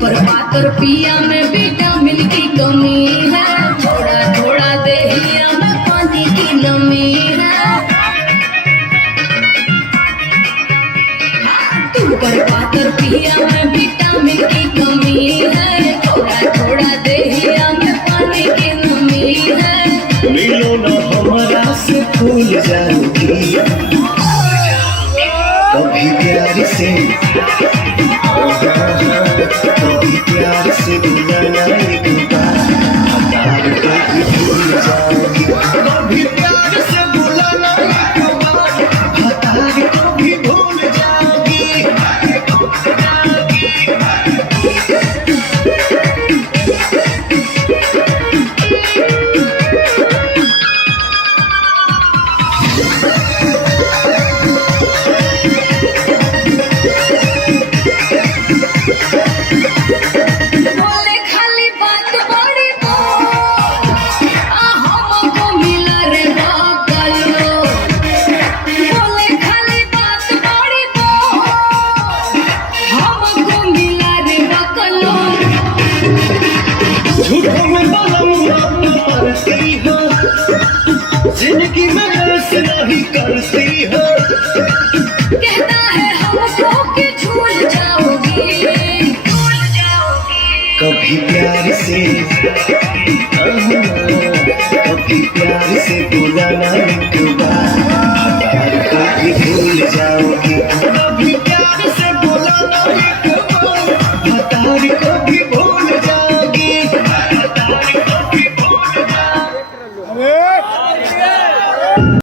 पर पातर पिया में विटामिन की कमी है, थोड़ा थोड़ा दहिया में पानी की नमी है। तू पर पातर पिया में विटामिन की कमी है, थोड़ा थोड़ा दहिया में पानी की नमी है। मिलो ना हमारा से भूल जाओगी कभी प्यार से, कभी प्यार से बुलाना एक बार, प्यार को भी भूल जाओगी कभी प्यार से बुलाना एक बार, प्यार को भी भूल जाओगी। बोले खाली बात बड़ी बोल, हमको मिला रे बकलो। बोले खाली बात बड़ी बोल, हमको मिला रे बकलो। झूठों में बलम मारती हो, जिंदगी में ऐसे नहीं करती हो। कहता है हमको कि झूल जाओगी, झूल जाओगी। कभी प्यार से, कभी प्यार से बुलाना एक बार, प्यार को भी भूल जाओगी।